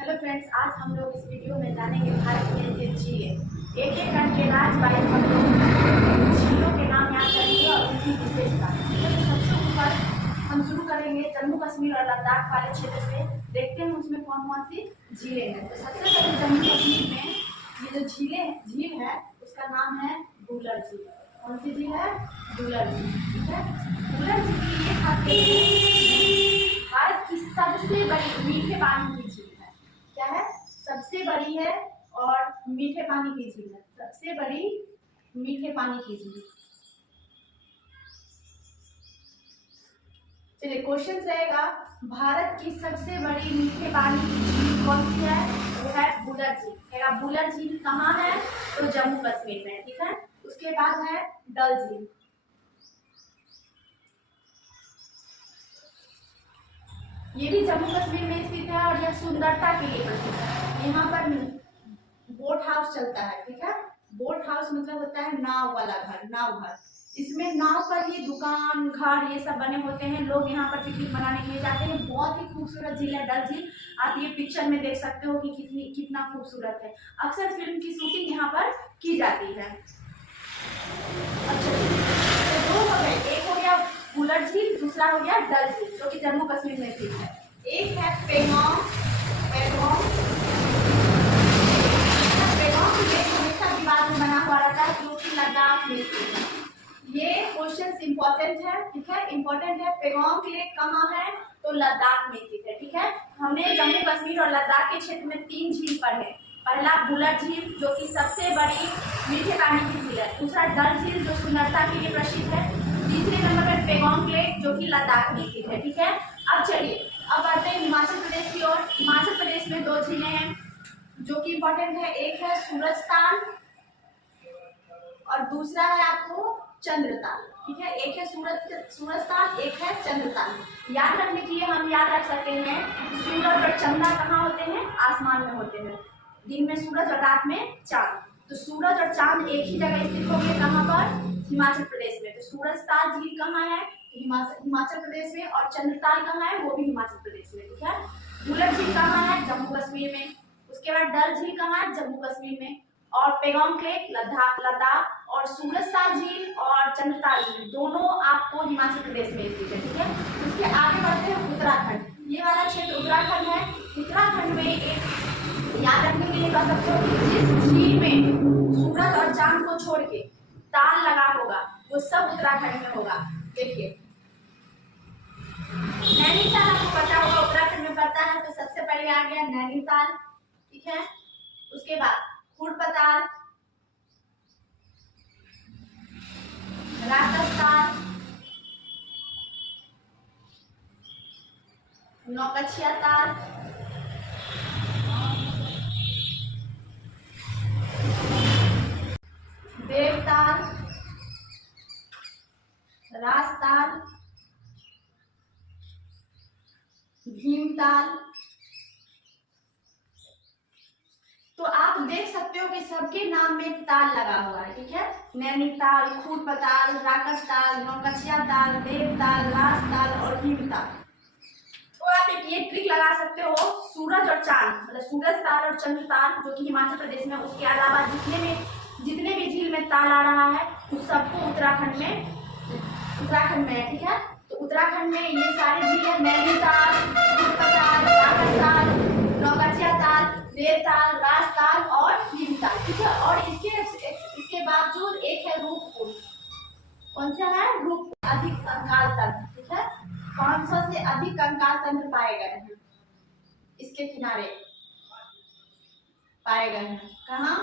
Hello friends, आज हम लोग इस वीडियो में जानेंगे भारत में स्थित झीलें। एक एक करके राज्य वाइज हम लोग झीलों के नाम याद करेंगे और उनकी विशेषता। तो सबसे ऊपर हम शुरू करेंगे जम्मू कश्मीर और लद्दाख वाले क्षेत्र से। देखते हैं उसमें कौन कौन सी झीलें हैं। तो सबसे पहले जम्मू कश्मीर में ये जो झील है उसका नाम है भूलर झील। कौन सी झील है? भूलर झील। ठीक है, भूलर झील की ये खासियत है, भारत की सबसे बड़ी मीठे पानी की झील है। क्या है? सबसे बड़ी है और मीठे पानी की झील है। सबसे बड़ी मीठे पानी की झील। चलिए, क्वेश्चन रहेगा भारत की सबसे बड़ी मीठे पानी की झील कौन सी है? वो है भूलर झील। कहेगा भूलर झील कहाँ है? तो जम्मू कश्मीर में। ठीक है, उसके बाद है डल झील। ये भी जम्मू कश्मीर में स्थित है और यह सुंदरता के लिए प्रसिद्ध है। यहाँ पर बोट हाउस चलता है। ठीक है, बोट हाउस मतलब होता है नाव वाला घर, नाव घर। इसमें नाव पर ही दुकान घर ये सब बने होते हैं। लोग यहाँ पर पिकनिक मनाने के लिए जाते हैं। बहुत ही खूबसूरत झील है डल झील। आप ये पिक्चर में देख सकते हो कि कितना खूबसूरत है। अक्सर फिल्म की शूटिंग यहाँ पर की जाती है। अच्छा, तो दो हो गए, एक हो गया भूलर झील, दूसरा हो गया डल झील जो कि जम्मू कश्मीर में स्थित है। एक है पेंगोंग। पेंगोंग हमेशा विवाद में बना हुआ रहता है क्योंकि लद्दाख में स्थित है। ये क्वेश्चन इंपॉर्टेंट है। ठीक है, इंपॉर्टेंट है। पेंगोंग लेक कहाँ है? तो लद्दाख में स्थित है। ठीक है, हमने जम्मू कश्मीर और लद्दाख के क्षेत्र में 3 झील पढ़े। पहला भूलर झील जो कि सबसे बड़ी मीठे पानी की झील है। दूसरा डल झील जो सुंदरता के लिए प्रसिद्ध है। तीसरे नंबर पर पेंगोंग लेक जो कि लद्दाख में स्थित है। ठीक है, अब चलिए अब बढ़ते हैं हिमाचल प्रदेश की ओर। हिमाचल प्रदेश में 2 झीलें हैं जो कि इंपॉर्टेंट है। एक है सूरजताल और दूसरा है आपको चंद्रताल। ठीक है, एक है सूरजताल, एक है चंद्रताल। याद रखने के लिए हम याद रख सकते हैं सूरज और चंद्रमा कहाँ होते हैं? आसमान में होते हैं। दिन में सूरज और रात में चांद। तो सूरज और चांद एक ही जगह स्थित होंगे। कहाँ पर? हिमाचल प्रदेश में। तो सूरजताल झील कहाँ है? हिमाचल प्रदेश में। और चंद्रताल कहाँ है? वो भी हिमाचल प्रदेश में। ठीक है, भूलर झील कहाँ है? जम्मू कश्मीर में। उसके बाद डल झील कहाँ है? जम्मू कश्मीर में। और पेंगोंग लेक लद्दाख और सूरजताल झील और चंद्रताल झील दोनों आपको हिमाचल प्रदेश में स्थित है। ठीक है, उसके आगे बढ़ते हैं उत्तराखंड। ये वाला क्षेत्र उत्तराखंड है। उत्तराखंड में एक याद रखने के लिए कह सकते हो कि जिस झील में सूरज और चांद को छोड़ के ताल लगा होगा वो सब उत्तराखंड में होगा। देखिए, नैनीताल आपको पता होगा उत्तराखंड में पड़ता है। तो सबसे पहले आ गया नैनीताल। ठीक है, उसके बाद खुरपताल, राकसताल, नौकछिया ताल, देवताल, राजताल, भीमताल। तो आप देख सकते हो कि सबके नाम में ताल लगा हुआ है। ठीक है, नैनीताल, खुरपताल, राकसताल, नौकछिया ताल, देवताल, राजताल और भीमताल। तो आप एक ये ट्रिक लगा सकते हो, सूरज और चांद मतलब सूरज ताल और चंद्र ताल जो कि हिमाचल प्रदेश में। उसके अलावा जितने भी झील में ताल आ रहा है उस सबको उत्तराखंड में है। ठीक है, तो उत्तराखंड में ये सारे झील है, नैनीताल, खुरपताल, राकसताल, नौकछिया ताल, देवताल, राजताल और भीमताल। ठीक है, और इसके बावजूद एक है रूपकुंड। कौन सा है? रूपकुंड। अधिक कंकाल तंत्र। ठीक है, 500 से अधिक कंकाल तंत्र पाए गए हैं इसके किनारे, पाए गए हैं। कहाँ?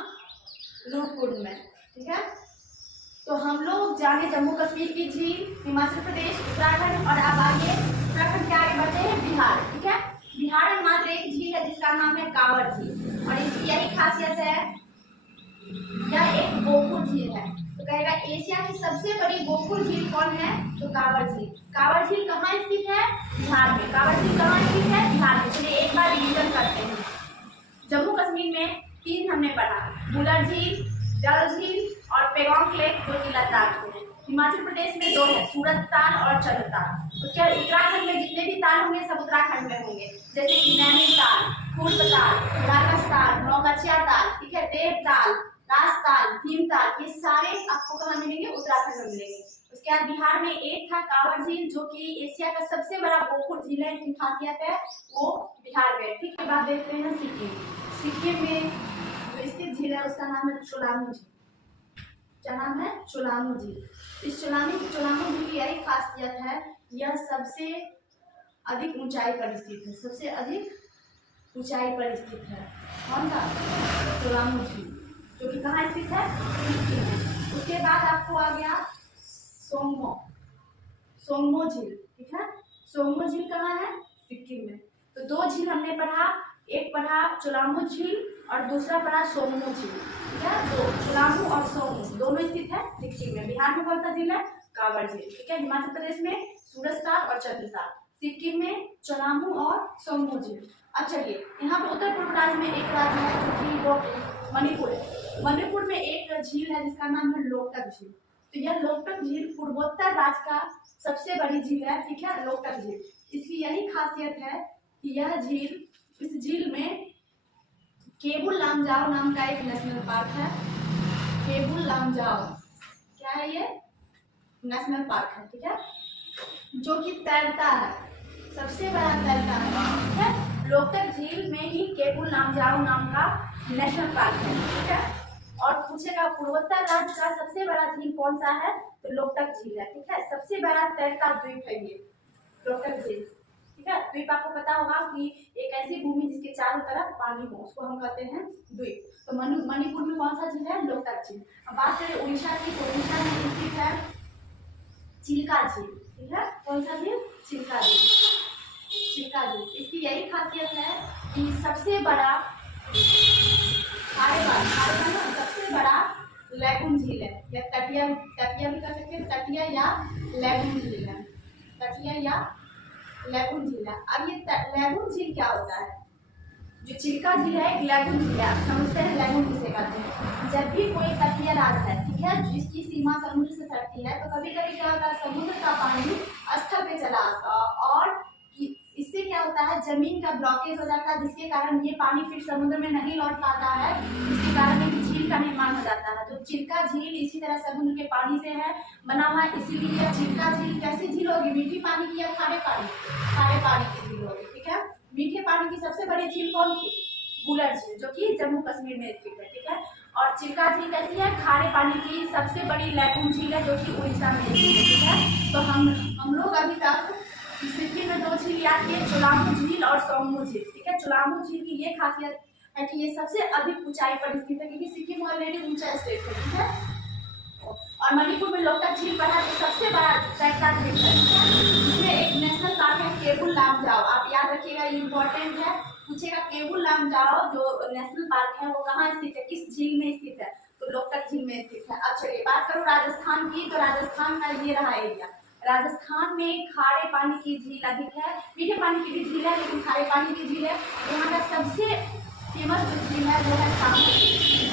रूपकुंड में। ठीक है, तो हम लोग जाने जम्मू कश्मीर की झील, हिमाचल प्रदेश, उत्तराखंड और अब आगे उत्तराखंड के आगे बढ़ते हैं बिहार। ठीक है, बिहार में मात्र एक झील है जिसका नाम है कांवर झील और इसकी यही खासियत है, यह एक गोपुर झील है। तो कहेगा एशिया की सबसे बड़ी गोपुर झील कौन है? तो कांवर झील। कांवर झील कहाँ स्थित है? बिहार में। कांवर झील कहाँ स्थित है? बिहार में। चलिए एक बार रिवीजन करते हैं। जम्मू कश्मीर में 3 हमने पढ़ा, भूलर झील, डल झील और पेंगोंग लेक जो कि लद्दाख में है। हिमाचल प्रदेश में 2 है, सूरजताल और चंद्रताल। उसके उत्तराखंड में जितने भी ताल होंगे सब उत्तराखंड में होंगे, जैसे कि नैनीताल, खुरपताल, देवताल, राजताल, भीमताल, ये सारे आपको कहाँ मिलेंगे? उत्तराखंड में मिलेंगे। उसके बाद बिहार में एक था कांवर झील, जो कि एशिया का सबसे बड़ा गोखुर झील है, इसकी खासियत है वो बिहार में। ठीक है, बात देखते हैं सिक्किम। सिक्किम में जो स्थित झील है उसका नाम है चोलामू झील। क्या नाम है? चोलामू झील। इस चोलामू झील की यही खासियत है, यह सबसे अधिक ऊंचाई पर स्थित है, सबसे अधिक ऊंचाई पर स्थित है। कौन सा? चोलामू झील, जो कि कहाँ स्थित है? सिक्किम में। उसके बाद आपको आ गया सोंगमो झील। ठीक है, सोंगमो झील कहाँ है? सिक्किम में। तो दो झील हमने पढ़ा, एक पढ़ा चोलामू झील और दूसरा पढ़ा सोंगमो झील। ठीक है, तो चोलामू और सोंगमो दोनों स्थित है सिक्किम में। बिहार में कौन सा झील है? कांवर झील। ठीक है, हिमाचल प्रदेश में सूरजताल और चंद्रताल, सिक्किम में चोलामू और सोंगमो झील। अब चलिए, यहाँ पर उत्तर पूर्व राज्य में एक राज्य है जो कि वो मणिपुर है। मणिपुर में एक झील है जिसका नाम है लोकटक झील। तो यह लोकटक झील पूर्वोत्तर राज्य का सबसे बड़ी झील है। ठीक है, लोकटक झील। इसकी यही खासियत है कि यह झील, इस झील में केबुल लामजाओ नाम का एक नेशनल पार्क है। केबुल लामजाओ क्या है? ये नेशनल पार्क है। ठीक है, जो कि तैरता है, सबसे बड़ा तैरता है। ठीक है, लोकटक झील में ही केबुल लामजाओ नाम का नेशनल पार्क है। ठीक है, और पूछेगा पूर्वोत्तर राज्य का सबसे बड़ा झील कौन सा है? तो लोकटक झील है। ठीक है, सबसे बड़ा तैरता द्वीप है ये लोकटक झील। ठीक है, द्वीप आपको पता होगा कि एक ऐसी भूमि जिसके चारों तरफ पानी हो, उसको हम कहते हैं द्वीप। तो मणिपुर में कौन सा झील है? लोकटक झील। अब बात करें उड़ीसा की, तो उड़ीसा में स्थित है चिल्का झील। ठीक है, कौन सा झील? चिल्का झील। चिल्का झील, इसकी यही खासियत है कि सबसे बड़ा सबसे बड़ा लैगून झील है, या तटिया भी कह सकते हैं, तटिया या लैगून झील है। तटिया या लैगून झील है। अब ये लैगून झील क्या होता है? जो चिल्का झील है एक लैगून झील है। आप समझते हैं लैगून किसे कहते हैं? जब भी कोई तटीय राज्य है, ठीक है, जिसकी सीमा समुद्र से सटती है, तो कभी कभी क्या होता है, समुद्र का पानी स्थल पे चला आता है, और इससे क्या होता है, जमीन का ब्लॉकेज हो जाता है, जिसके कारण ये पानी फिर समुद्र में नहीं लौट पाता है, जिसके कारण एक झील का निर्माण हो जाता है। तो चिल्का झील इसी तरह समुद्र के पानी से है बना हुआ है, इसीलिए चिल्का झील कैसी झील होगी? मीठी पानी की या खारे पानी? खारे पानी की झील होगी। ठीक है, मीठे पानी की सबसे बड़ी झील कौन थी? बुलर झील, जो कि जम्मू कश्मीर में स्थित है। ठीक है, और चिल्का झील कैसी है? खारे पानी की सबसे बड़ी लैगून झील है, जो कि उड़ीसा में स्थित है। ठीक है, तो हम लोग अभी तक सिक्किम में दो झील याद किए, चोलामू झील और सोंगमू झील। ठीक है, चोलामू झील की ये खासियत है कि ये सबसे अधिक ऊंचाई पर स्थित है, क्योंकि सिक्किम ऑलरेडी ऊंचा स्टेट है। ठीक है, और मणिपुर में लोकटक झील पड़ा तो सबसे बड़ा तैरता द्वीप है, जिसमें एक नेशनल पार्क है केबुल लामजाओ। आप याद रखिएगा, ये इंपॉर्टेंट है, पूछेगा केबुल लामजाओ जो नेशनल पार्क है वो कहाँ स्थित है, किस झील में स्थित है? तो लोकटक झील में स्थित है। अब चलिए बात करूँ राजस्थान की, तो राजस्थान का ये रहा एरिया। राजस्थान में खारे पानी की झील अधिक है, मीठे पानी की भी झील है, लेकिन खारे पानी की झील है। यहाँ का सबसे फेमस जो झील है वो है सांभर झील।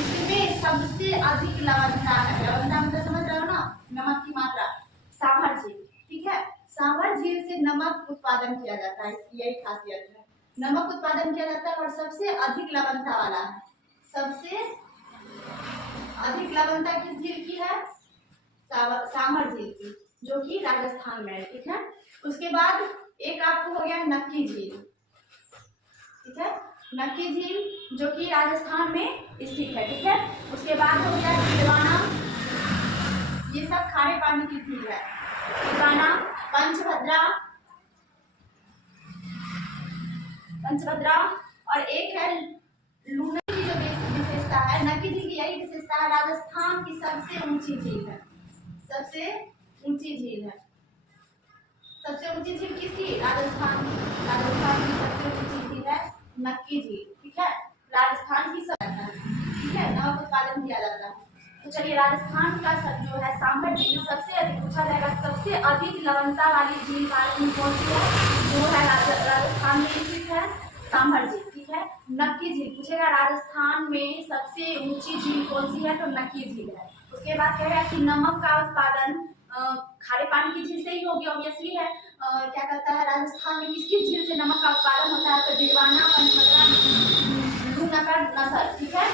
इसमें सबसे अधिक लवणता है। लवणता मतलब समझ रहे हो ना, नमक की मात्रा। सांभर झील, ठीक है, सांभर झील से नमक उत्पादन किया जाता है, इसकी यही खासियत है, नमक उत्पादन किया जाता है, और सबसे अधिक लवणता वाला है। सबसे अधिक लवणता किस झील की है? सांभर झील की, जो कि राजस्थान में है। ठीक है, उसके बाद एक आपको हो गया नक्की झील। ठीक है, नक्की झील जो कि राजस्थान में स्थित है। ठीक है, उसके बाद हो गया टिलवाना, ये सब खारे पानी की झील है। टिलवाना, पंचभद्रा, और एक है लूना की जो विशेषता है, नक्की झील की यही विशेषता है, राजस्थान की सबसे ऊंची झील है। सबसे ऊंची झील है। सबसे ऊंची झील किसकी? राजस्थान की सबसे ऊंची झील है नक्की झील। ठीक है, राजस्थान की सब है। ठीक है, नमक उत्पादन किया जाता है। तो चलिए, राजस्थान का सब जो है सांभर झील सबसे अधिक पूछा जाएगा, सबसे अधिक लवणता वाली झील भारत में कौन सी है? जो है राजस्थान में स्थित है सांभर झील। ठीक है, नक्की झील पूछेगा राजस्थान में सबसे ऊंची झील कौन सी है? तो नक्की झील है। उसके बाद कहेगा कि नमक का उत्पादन खारे पानी की झील से ही होगी, ऑब्वियसली है। क्या कहता है, राजस्थान में किसकी झील से नमक का उत्पादन होता है? तो टिलवाना, पंचभद्रा, लूनागढ़, नसर। ठीक है,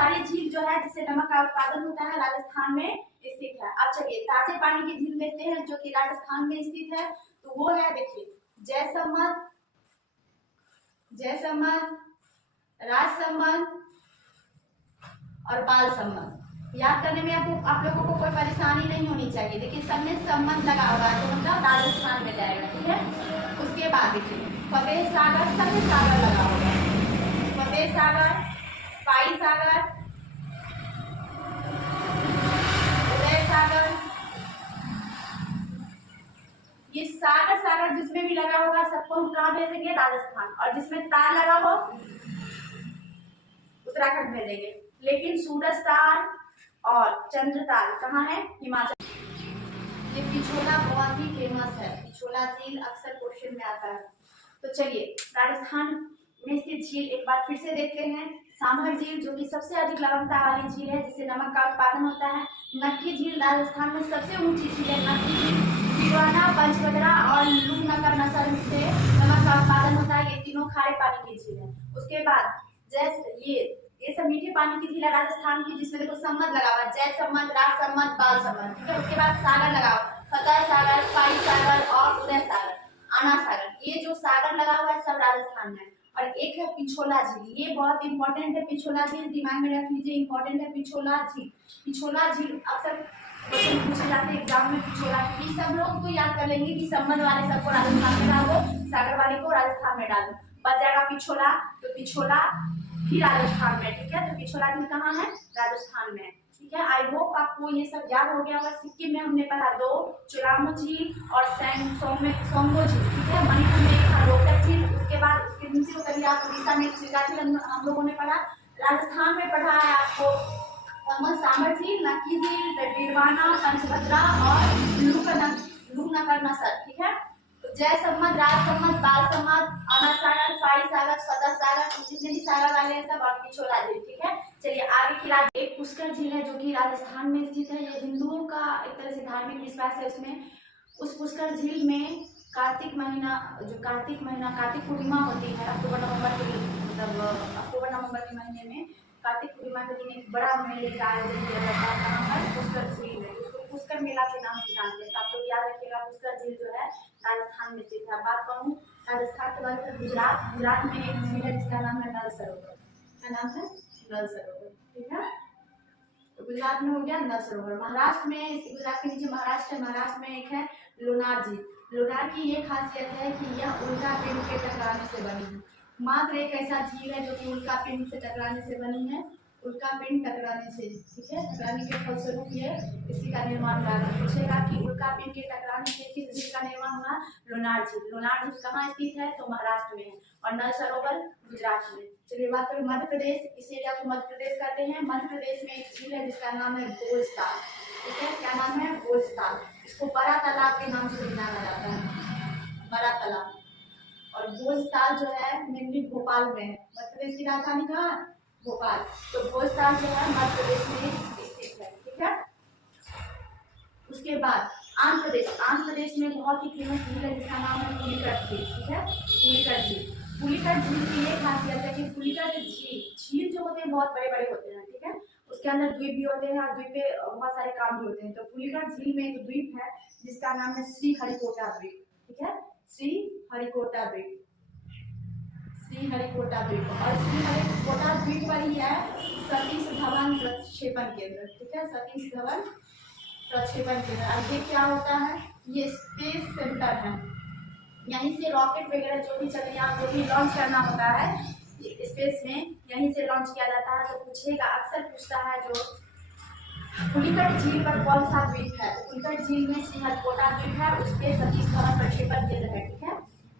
सारी झील जो है जिससे नमक का उत्पादन होता है राजस्थान में स्थित है। अब चलिए ताजे पानी की झील देखते हैं जो कि राजस्थान में स्थित है। तो वो है, देखिए, जयसमंद, जयसमंद, राजसमंद और बालसमंद। याद करने में आप लोगों को कोई परेशानी नहीं होनी चाहिए। देखिए सब में संबंध लगा होगा तो मतलब राजस्थान में जाएगा, ठीक है। उसके बाद देखिए फतेह सागर, सब में सागर लगा होगा, फतेह सागर, पाई सागर, उदय सागर, ये सागर सागर जिसमें भी लगा होगा सबको हम कहाँ भेजेंगे? राजस्थान। और जिसमें तार लगा हो उत्तराखंड भेजेंगे। लेकिन सूरज ताल और चंद्रताल कहाँ है? हिमाचल। ये पिछोला बहुत ही फेमस है, पिछोला झील अक्सर क्वेश्चन में आता है। तो चलिए राजस्थान में स्थित झील एक बार फिर से देखते हैं। सांभर झील जो कि सबसे अधिक लवणता वाली झील है जिससे नमक का उत्पादन होता है। नक्की झील राजस्थान में सबसे ऊंची झील है। नक्की झील डीडवाना, पंचभद्रा और लूणनगर नसर से नमक का उत्पादन होता है। ये तीनों खारे पानी की झील है। उसके बाद जैसे ये सब मीठे पानी की झील है राजस्थान की, जिसमें देखो सम्मत लगा हुआ है, जयसम्मत, राजसम्मत, बालसम्मत, ठीक है। उसके बाद सागर लगा हुआ, फतेह सागर, पाई सागर और उदय सागर, आना सागर। ये जो सागर लगा हुआ है सब राजस्थान में। और एक है पिछोला झील, ये बहुत इंपॉर्टेंट है। पिछोला झील दिमाग में रख लीजिए, इंपॉर्टेंट है पिछोला झील। पिछोला झील अक्सर क्वेश्चन पूछे जाते हैं एग्जाम में। पिछोला ये सब लोग तो याद कर लेंगे कि संबंध वाले सबको राजस्थान में डाल दो, सागर वाले को राजस्थान में डाल दो, बच जाएगा पिछोला। तो पिछोला भी राजस्थान में, ठीक है। तो पिछोला झील कहाँ है? राजस्थान में, ठीक है। आई होप आपको ये सब याद हो गया होगा। सिक्किम में हमने पढ़ा 2, चुरामू झील और सोंगो झील, ठीक है। मणिपुर में एक था रोहतक झील। उसके बाद उसके नीचे उतरिए आप, उड़ीसा में चिल्का झील हम लोगों ने पढ़ा। राजस्थान में पढ़ा है आपको सांभर झील, नक्की झील, डीडवाना, पंचभद्रा और लूणनगर नसर, ठीक है। जयसम्मत, राजसम्मत, बालसम्मत, आना सागर, फाई सागर, फतेह सागर, जितने भी सागर वाले हैं सब, और पिछोला झील, ठीक है। चलिए आगे की एक पुष्कर झील है जो कि राजस्थान में स्थित है। ये हिंदुओं का एक तरह से धार्मिक विश्वास है उसमें। उस पुष्कर झील में कार्तिक महीना कार्तिक पूर्णिमा होती है, अक्टूबर नवंबर के महीने में कार्तिक पूर्णिमा के दिन एक बड़ा मेले का आयोजन किया जाता है। कहाँ पर? पुष्कर झील है, उसको पुष्कर मेला के नाम से जानते हैं। आप लोग याद रखिएगा पुष्कर झील जो है राजस्थान में स्थित है। बात करूँ राजस्थान के बाद गुजरात में एक झील है जिसका नाम है नल सरोवर। क्या नाम है? नल सरोवर, ठीक है। तो गुजरात में हो गया नल सरोवर। महाराष्ट्र में, गुजरात के नीचे महाराष्ट्र है, महाराष्ट्र में एक है लोनार झील। लोनार की ये खासियत है कि यह उल्का पिंड के टकराने से बनी है। मात्र एक ऐसा झील है जो कि उल्का पिंड से टकराने से बनी है, उल्का पिंड टकराने से, ठीक है। टकराने के फलस्वरूप ये इसी का निर्माण हुआ है। पूछेगा कि उल्का पिंड के टकराने से किस झील का निर्माण हुआ? लोनार झील। लोनार झील कहाँ स्थित है? तो महाराष्ट्र में है। और नल सरोवर गुजरात में। चलिए बात करें मध्य प्रदेश, इस एरिया को मध्य प्रदेश कहते हैं। मध्य प्रदेश में एक झील है जिसका नाम है भोजताल, ठीक है। क्या नाम है? भोजताल। इसको बड़ा तालाब के नाम से भी जाना जाता है, बड़ा तालाब। और भोजताल जो है मेनली भोपाल में है। मध्य प्रदेश की राजधानी कहाँ? भोपाल। तो भोजताल जो है मध्य प्रदेश में स्थित है, ठीक है। उसके बाद आंध्र प्रदेश में बहुत ही फेमस झील है जिसका नाम है पुलिकट झील, ठीक है। पुलिकट झील। पुलिकट झील की ये खासियत है कि पुलिकट झील जो होते हैं बहुत बड़े बड़े होते हैं, ठीक है। उसके अंदर द्वीप भी होते हैं और द्वीप पे बहुत सारे काम भी होते हैं। तो पुलिकट झील में एक द्वीप है जिसका नाम है श्रीहरिकोटा द्वीप, ठीक है। श्रीहरिकोटा द्वीप, श्रीहरिकोटा द्वीप। और श्रीहरिकोटा द्वीप पर ही है सतीश धवन प्रक्षेपण केंद्र, ठीक है। सतीश धवन प्रक्षेपण केंद्र। अब ये क्या होता है? ये स्पेस सेंटर है। यहीं से रॉकेट वगैरह जो भी चंद्रयान जो भी लॉन्च करना होता है स्पेस में, यहीं से लॉन्च किया जाता है। तो पूछेगा, अक्सर पूछता है जो पुलिकट झील पर कौन सा द्वीप है? तो पुलिकट झील में श्रीहरिकोटा द्वीप है, उस पर सतीश धवन प्रक्षेपण केंद्र है, ठीक है।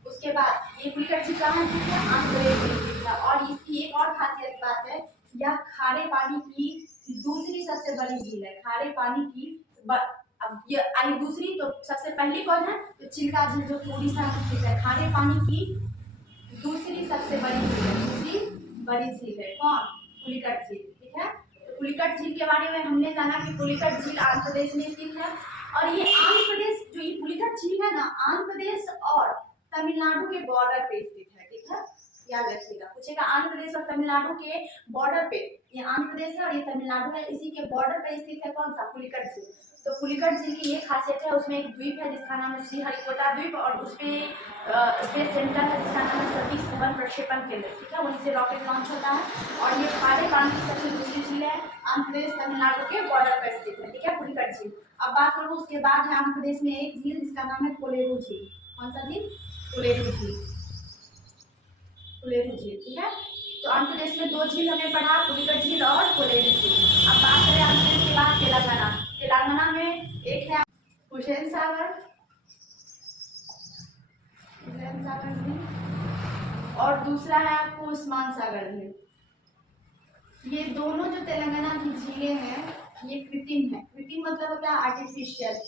उसके बाद ये पुलिकट झील कहाँ है? आंध्र प्रदेश में स्थित है। और इसकी एक और खासियत बात है, यह खारे पानी की दूसरी सबसे बड़ी झील है। खारे पानी की अब ये आई दूसरी, तो सबसे पहली कौन है? तो चिल्का झील जो कि उड़ीसा में स्थित है। खारे पानी की दूसरी सबसे बड़ी झील है, दूसरी बड़ी झील है कौन? पुलिकट झील, ठीक है। तो पुलिकट झील के बारे में हमने जाना कि पुलिकट झील आंध्र प्रदेश में स्थित है। और ये आंध्र प्रदेश जो ये पुलिकट झील है ना, आंध्र प्रदेश और तमिलनाडु के बॉर्डर पे स्थित है, ठीक है। याद रखिएगा। पूछेगा आंध्र प्रदेश और तमिलनाडु के बॉर्डर पे, ये आंध्र प्रदेश है और ये तमिलनाडु है, इसी के बॉर्डर पे स्थित है कौन सा, पुलिकट झील। तो पुलिकट झील की ये खासियत है, उसमें एक द्वीप है जिसका नाम है श्रीहरिकोटा द्वीप और उसपे स्पेस सेंटर है जिसका नाम है सतीश धवन प्रक्षेपण केंद्र, ठीक है, वहीं से रॉकेट लॉन्च होता है। और ये खारे पानी की सबसे दूसरी झील है, आंध्र प्रदेश तमिलनाडु के बॉर्डर पर स्थित है, ठीक है, पुलिकट झील। अब बात करूँ उसके बाद है आंध्र प्रदेश में एक झील जिसका नाम है कोलेरू झील। कौन सा झील, कोलेरू झील, कोलेरू झील, ठीक है। तो आंध्र प्रदेश में दो झील हमें पढ़ा, पुलिकट झील और कोलेरू झील। अब बात करें आंध्र प्रदेश के बाद तेलंगाना। तेलंगाना में एक है हुसैन सागर, हुसैन सागर झील और दूसरा है आपको उस्मान सागर झील। ये दोनों जो तेलंगाना की झीलें हैं ये कृत्रिम है। कृत्रिम मतलब क्या, आर्टिफिशियल,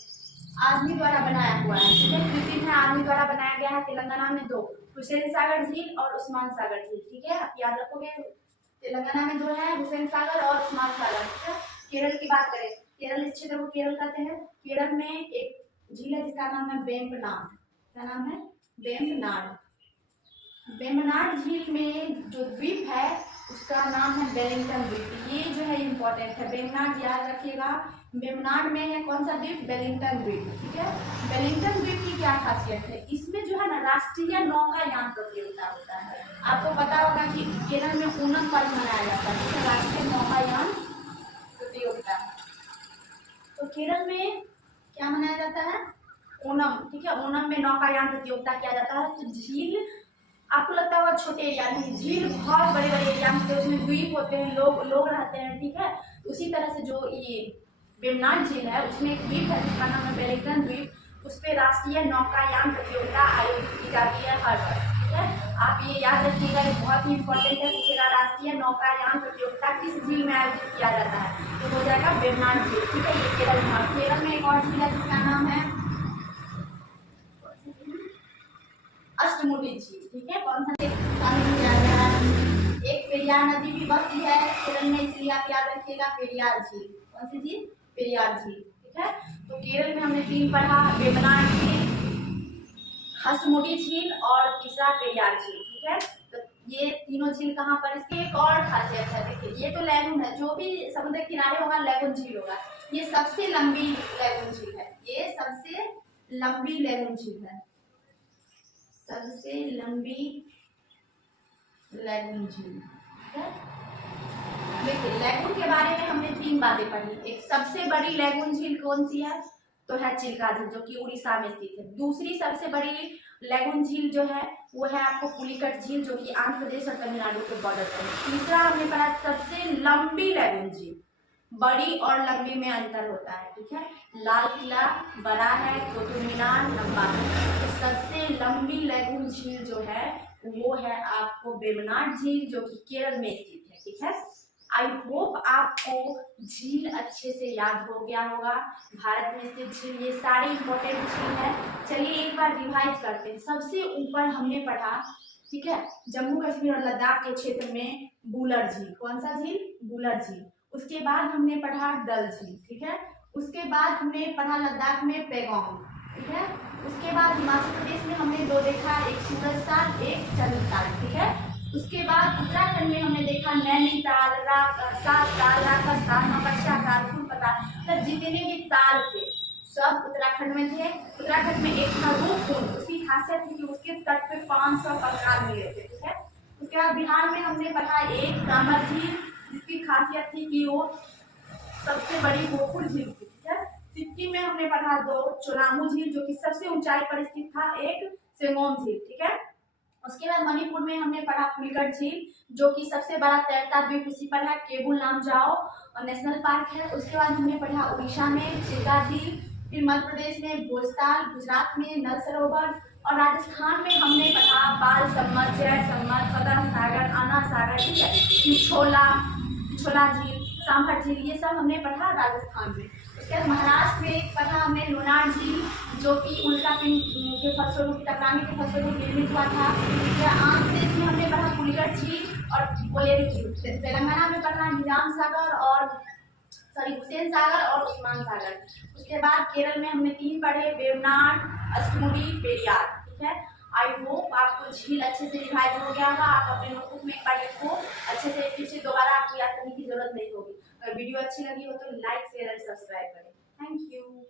आदमी द्वारा बनाया हुआ है, ठीक है, कृत्रिम है, आदमी द्वारा बनाया गया है। तेलंगाना में दो, हुसैन सागर झील और उस्मान सागर झील, ठीक है, आप याद रखोगे। तेलंगाना में दो है, हुसैन सागर और उस्मान सागर, ठीक है। केरल की बात करें, केरल इस क्षेत्र को केरल कहते हैं। केरल में एक झील है जिसका नाम है वेम्बनाड। क्या नाम है, वेम्बनाड। वेम्बनाड झील में जो द्वीप है उसका नाम है वेलिंगटन द्वीप। ये जो है इम्पोर्टेंट है, वेम्बनाड याद रखिएगा। वेम्बनाड में है कौन सा द्वीप, वेलिंगटन द्वीप, ठीक है। वेलिंगटन द्वीप की क्या खासियत है, इसमें जो है ना राष्ट्रीय नौकायान प्रतियोगिता होता है। आपको पता होगा कि केरल में ओणम पर्व मनाया जाता है, ठीक है, राष्ट्रीय नौकायान प्रतियोगिता। तो केरल में क्या मनाया जाता है, ओणम, ठीक है, ओणम में नौकायान प्रतियोगिता किया जाता है। तो झील आपको लगता होगा छोटे एरिया नहीं, झील बहुत बड़े बड़े एरिया में, उसमें द्वीप होते हैं, लोग रहते हैं, ठीक है। उसी तरह से जो ये वेम्बनाड झील है उसमें एक द्वीप है जिसका नाम है वेलिंगटन द्वीप, उस पर राष्ट्रीय नौकायान प्रतियोगिता आयोजित की जाती है हर वर्ष, ठीक है। आप ये याद रखिएगा, ये बहुत ही इंपॉर्टेंट है। पूछेगा राष्ट्रीय नौकायान प्रतियोगिता किस झील में आयोजित किया जाता है, तो हो जाएगा वेम्बनाड झील, ठीक है। ये केरल में, केरल में एक और झील है जिसका नाम है अष्टमुडी झील, ठीक है। कौन सा एक पेरियार नदी भी बहती है केरल में, इसलिए आप याद रखिएगा पेरियार झील। कौन सी झील, पेरियार झील, ठीक है। तो केरल में हमने तीन पढ़ा, वेम्बनाड झील, अष्टमुडी झील और तीसरा पेरियार झील, ठीक है। तो ये तीनों झील कहाँ पर, इसकी एक और खासियत है, देखिए ये तो लैगून है, जो भी समुद्र किनारे होगा लैगून झील होगा। ये सबसे लंबी लैगून झील है, ये सबसे लंबी लैगून झील है, सबसे लंबी लैगून झील, ठीक है। देखिए लैगून के बारे में हमने तीन बातें पढ़ी। एक सबसे बड़ी लैगून झील कौन सी है, तो है चिल्का झील जो कि उड़ीसा में स्थित है। दूसरी सबसे बड़ी लैगून झील जो है वो है आपको पुलिकट झील जो कि आंध्र प्रदेश और तमिलनाडु के बॉर्डर पर है। तीसरा हमने पढ़ा सबसे लंबी लैगून झील, बड़ी और लंबी में अंतर होता है, ठीक है। लाल किला बड़ा है, कुतुब मीनार लंबा है। तो सबसे लंबी लैगून झील जो है वो है आपको वेम्बनाड झील जो कि केरल में स्थित है, ठीक है। आई होप आपको झील अच्छे से याद हो गया होगा। भारत में स्थित झील ये सारी इंपॉर्टेंट झील है। चलिए एक बार रिवाइज करते हैं। सबसे ऊपर हमने पढ़ा, ठीक है, जम्मू कश्मीर और लद्दाख के क्षेत्र में बुलर झील। कौन सा झील, बुलर झील। उसके बाद हमने पढ़ा डल झील, ठीक है। उसके बाद हमने पढ़ा लद्दाख में पेगोंग, ठीक है। उसके बाद हिमाचल प्रदेश में हमने दो देखा, एक सूरजताल एक चंद्रताल, ठीक है। उसके बाद उत्तराखंड में हमने देखा नैनीताल, सातताल, राकसताल, मकस्याताल, फूलपताल, मतलब जितने भी ताल थे सब उत्तराखंड में थे। उत्तराखंड में एक था रूपकुंड, उसकी खासियत थी कि उसके तट पे 500 कंकाल मिले थे, ठीक है। उसके बाद बिहार में हमने पढ़ा एक कामर झील जिसकी खासियत थी कि वो सबसे बड़ी गोकुल झील थी, ठीक है। सिक्किम में हमने पढ़ा दो, चोलामू झील जो कि सबसे ऊंचाई पर स्थित था, एक सेंगोम झील, ठीक है। उसके बाद मणिपुर में हमने पढ़ा पुलिकट झील जो कि सबसे बड़ा तैरता द्वीप उसी पर है, केबुल लामजाओ नेशनल पार्क है। उसके बाद हमने पढ़ा उड़ीसा में चिल्का झील, फिर मध्य प्रदेश में भोजताल, गुजरात में नल सरोवर और राजस्थान में हमने पढ़ा बाल सम्मत, जय सम्मत, फतह सागर, आना सागर, ठीक है, छोला झील, सांभर झील, ये सब हमने पढ़ा राजस्थान में। उसके बाद महाराष्ट्र में पढ़ा हमने लोनार झील जो कि उल्का पिंड के फलस्वरूप टकराने के फलस्वरूप निर्मित हुआ था। आंध्र प्रदेश में हमने पढ़ा पुलिकट झील और कोलेरू झील। तेलंगाना में पढ़ा निजाम सागर और हुसैन सागर और उस्मान सागर। उसके बाद केरल में हमने तीन पढ़े, वेम्बनाड, अष्टमुडी, पेरियार, ठीक है। आई होप आपको झील अच्छे से रिवाइज हो गया होगा। आप अपने नोटबुक में एक बार लिखो अच्छे से, फिर से दोबारा आपको याद करने की जरूरत नहीं होगी। अगर वीडियो अच्छी लगी हो तो लाइक शेयर एंड सब्सक्राइब करें। Thank you.